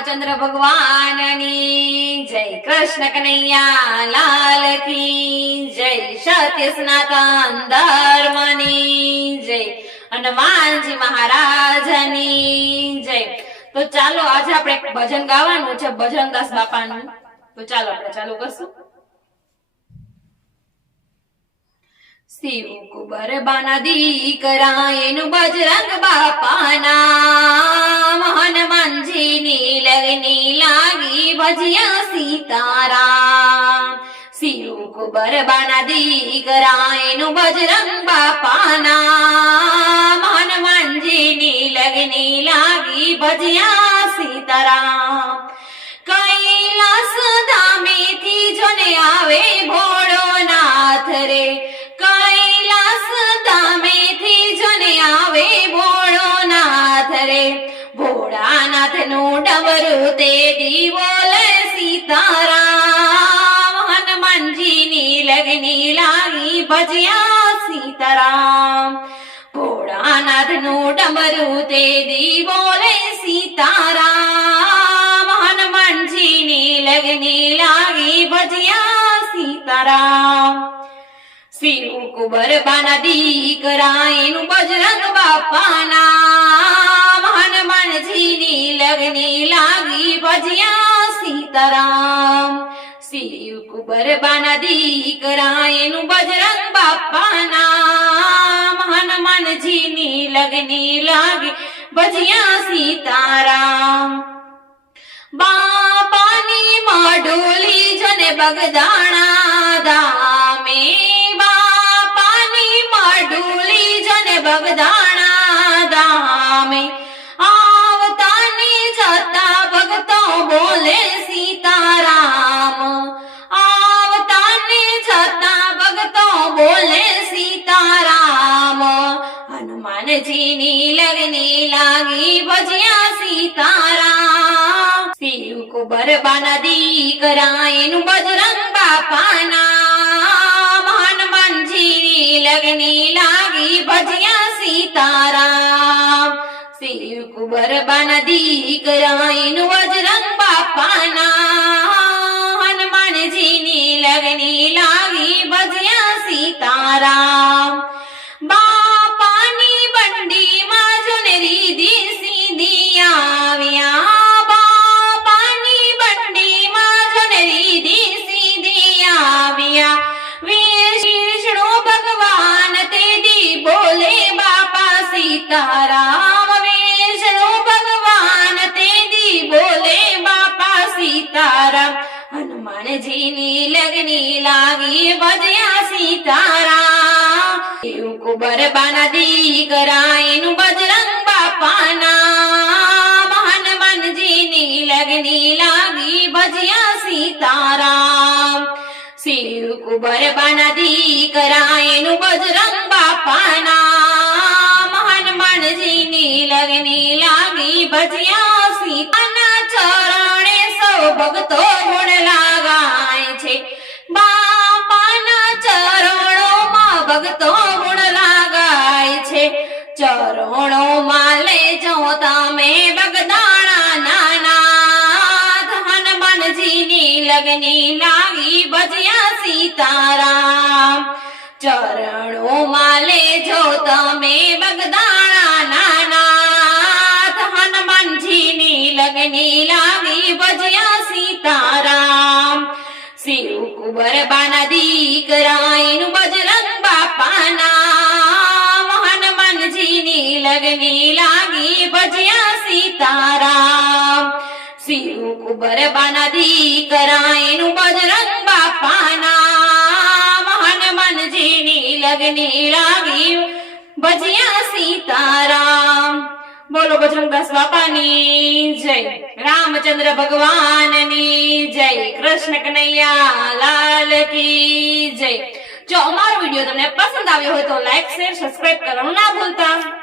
રામચંદ્ર ભગવાનની. જય કૃષ્ણ કનૈયા, લાલ કી. જય સત્ય સનાતન ધર્મની. જય હનુમાનજી મહારાજની. જય. તો ચાલો આજે આપણે ભજન ગાવાનું છે ભજન દાસ બાપાનું. તો ચાલો આપણે ચાલુ કરશું. શિવ કુબર બાના દીકરા એનું બજરંગ બાપાના શિવ કુબર બાના દીકરા એનું બજરંગ બાપાના હનુમાનજીની લગની લાગી ભજ્યા સીતારામ કૈલાસ ધામેથી જોને આવે ભોળો નાથ રે કૈલાસ ધામેથી જોને આવે ભોળો નાથ રે ભોળાનાથનું ડમરું તે દીવોલ લગની લાગી ભજ્યા સીતારામ. ભોળાનાથનું ડમરું તે દીવોલે સીતારામ. હનુમાનજીની લગની લાવી ભજ્યા સીતારામ. શિવ કુબર બાના દીકરા એનું બજરંગ બાપાના હનુમાનજીની લગની લાગી ભજ્યા સીતારામ. શિવ કુબર બાના દીકરા એનું બજરંગ બાપાની માડોલી જને બગદાણા દામે બાપાની માડોલી જને બગદાણા દામે આવતાની જતા ભગતો બોલે હનુમાનજીની લગની લાગી ભજ્યા સીતારા. શિવ કુબર બાના દીકરા એનું બજરંગ બાપાના હનુમાનજીની લગની લાગી ભજ્યા સીતારા. શિવ કુબર બાના દીકરા એનું બજરંગ બાપાના સીતારામ વિષ્ણુ ભગવાન તેદી બોલે બાપા સીતારામ. હનુમાનજીની લગની લાગી ભજ્યા સીતારામ. એવું કુબર બાના દીકરા એનું બજરંગ બાપાના. હનુમાનજીની લગની લાગી ભજ્યા સીતારામ. શિવ કુબર બાના દીકરા એનું બજરંગ બાપાના. હનુમાનજીની લગની લાગી ભજિયા સીતાના ચરણે સૌ ભક્તો ગુણ લાગાય છે. બાપાના ચરણોમાં ભક્તો ગુણ લાગાય છે. ચરણોમાં લેજો તમે બગદાણા નાનાથ. હનુમાનજીની લગની લાગી ભજિયા સીતારામ. ચરણોમાં લેજો તમે લગની લાગી ભજ્યા સીતારામ. શિવ બાના દીકરા એનું બજરંગ બાપાના હનુમાનજીની લગની લાગી ભજ્યા સીતારામ. શિવ કુબર બાના દીકરા એનું બજરંગ બાપાના હનુમાનજીની લગની લાગી ભજ્યા સીતારામ. બોલો બજરંગદાસ બાપાની જય. રામચંદ્ર ભગવાનની જય. કૃષ્ણ કનૈયા લાલ કી જય. જો અમારો વીડિયો તમને પસંદ આવ્યો હોય તો લાઈક, શેર, સબસ્ક્રાઇબ કરવાનું ના ભૂલતા.